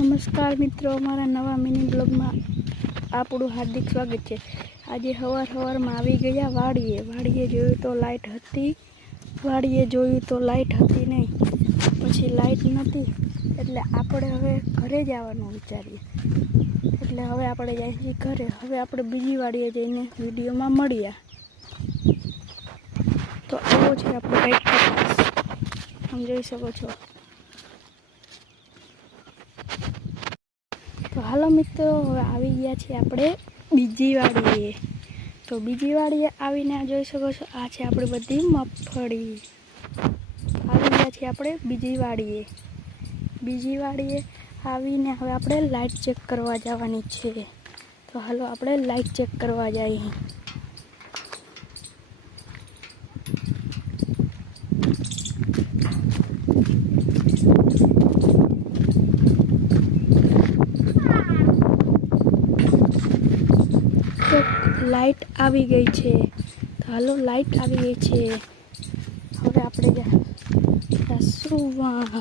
नमस्कार मित्रों, अमरा नवा मिनी ब्लॉग में आपणु हार्दिक स्वागत है। आज हवार में आई गया वाड़ीए जोयुं तो लाइट हती, वाड़ीए जोयुं तो लाइट हती नहीं, पछी लाइट नती एटले आपणे हवे घरे जवानुं विचारीए। एटले हवे आपणे जाईए छीए घरे। हवे आपणे बीजी वाड़ीए जईने विडियो में मळीए। तो आवो छे आपणो लाइट कपास, તમે જોઈ શકો છો। तो हालो मित्रों, हवे आवी गया छे आपणे बीजी वाड़ीए। तो बीजी वाड़ीए आवीने जोई शको छो, आ छे आपणी बधी मगफળી। आवी गया छे आपणे बीजी वाड़ीए। बीजी वाड़ीए आवीने हवे आपणे लाइट चेक करवा जवानी छे। तो हालो आपणे लाइट चेक करवा जाईए। लाइट आवी गई छे। तो हालो लाइट आवी गई छे। हवे आपणे जासुं वाह।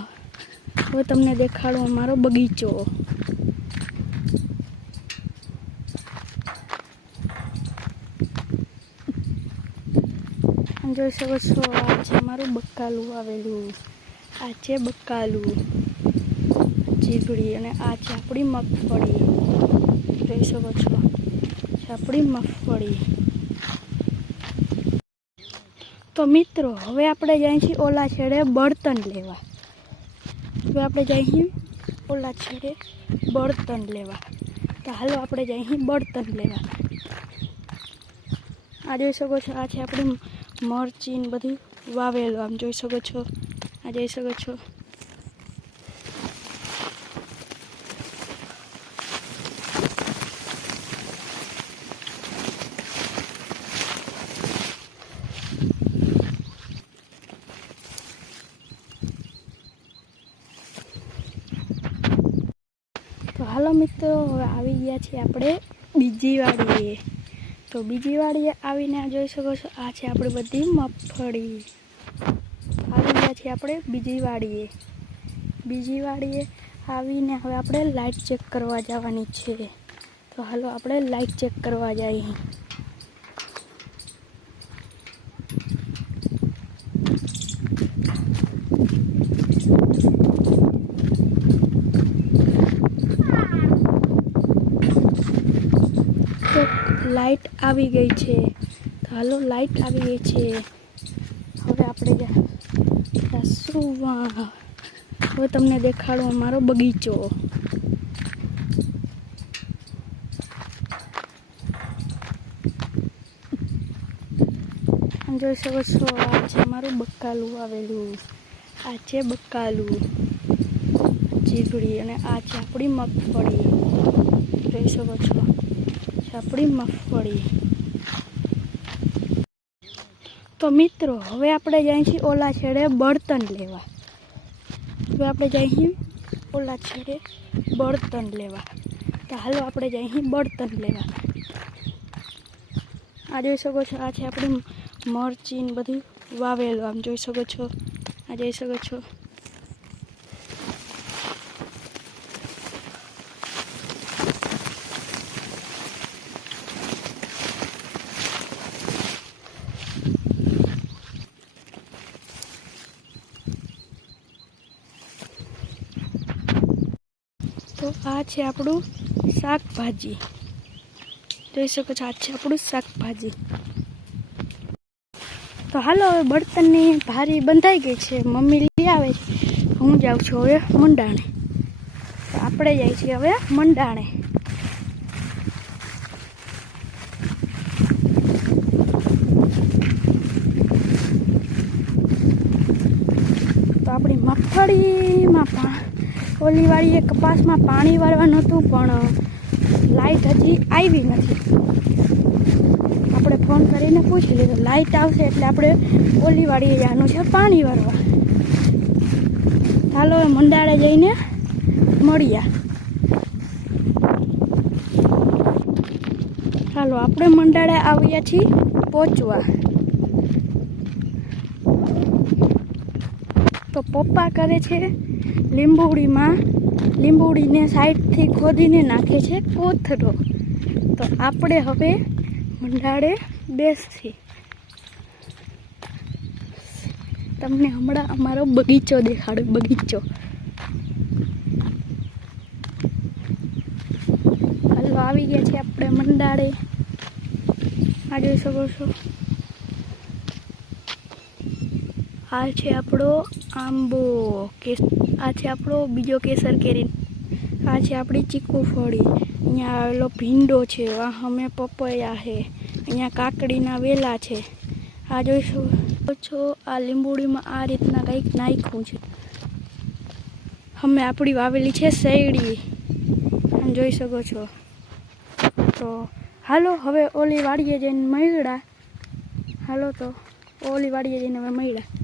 हवे तमने देखाडुं अमारो बगीचो। जोई शको छो, आ छे अमारुं बक्कालुं आवेलुं। आ छे बक्कालुं, जीभड़ी, अने आ छे आपणी मगफળી। जोई शको छो, आपणी मगफળી। तो मित्रों, हवे आपणे जाईए छीए ओला छेड़े बर्तन लेवा। हवे आपणे जाईए ओला छेड़े बर्तन लेवा। तो हालो आपणे जाईए बर्तन लेवा। आ जोई शको छो, आ छे आपणी मरची ने बधुं वावेલું। आम जोई शको छो, आ जोई शको छो। तो हालो मित्रों, हवे आवी गया छे आपणे बीजी वाड़ीए। तो बीजी वाड़ीए आवीने जोई शको छो, आ छे आपणी बधी मगफળી। आवी गया छे आपणे बीजी वाड़ीए। बीजी वाड़ीए आवीने हवे आपणे लाइट चेक करवा जवानी छे। तो हालो आपणे लाइट चेक करवा जाईए। तो लाइट आवी गई छे। तो हालो लाइट आवी गई छे। हवे आपणे जासुं वाह। हवे तमने देखाडुं अमारो बगीचो। जोई शको छो, आ छे अमारुं बक्कालुं आवेलुं। आ छे बक्कालुं, जीभड़ी, अने आ छे आपणी मगफળી। जोई शको छो, आपणी मगफળી। तो मित्रों, हवे आपणे जाईए छीए ओला छेड़े बर्तन लेवा। हवे आपणे जाईए ओला छेड़े बर्तन लेवा। तो हालो आपणे जाईए बर्तन लेवा। आ जोई शको छो, आ छे आपणी मरची ने बधुं वावेલું। आम जोई शको छो, आ जोई शको छो। तो आ छे आपणुं शाकभाजी। जोई शको छो, आ छे आपणुं शाकभाजी। तो हालो हवे बर्तननी भारी बंधाई गई छे। मम्मी लई आवे छे। हूँ जाऊं छुं हवे मंडाणे। तो आपणे जाईए छीए हवे मंडाणे। तो आपणी मगफળીમાં ओली वाड़ीए कपास में पाणी वारवानुं हतुं, पण लाइट हजी आवी नथी। आपणे फोन करीने पूछी लीधुं, लाइट आवशे एटले आपणे ओली वाड़ीए जवानुं छे पाणी वारवा। हालो हवे मंडाळे जईने मळीए। हालो आपणे मंडाळे आव्या छीए पહોંચવા। तो पप्पा करे छे લીંબુડીમાં લીંબુડીને સાઈડથી ખોદીને નાખે છે કોથળો. તો આપણે હવે મંડાળે બેસથી તમને હમણાં અમારો બગીચો દેખાડું. બગીચો હાલો આવી ગયા છે આપણે મંડાળે. આ જોઈ શકો છો, આ છે આપણો આંબો, આ છે આપણો બીજો કેસર કેરી, આ છે આપણી ચીકુ ફળી, અહીંયા આવેલો ભીંડો છે, આ અમે પપૈયા છે, અહીંયા કાકડીના વેલા છે. આ જોઈ શકો છો, આ લીંબુડીમાં આ રીતના કંઈક નાખ્યું છે. અમે આપણી વાવેલી છે શેરડી, જોઈ શકો છો. તો હાલો હવે ઓલી વાડીએ જઈને મળ્યા. હાલો તો ઓલી વાડીએ જઈને હવે મળ્યા.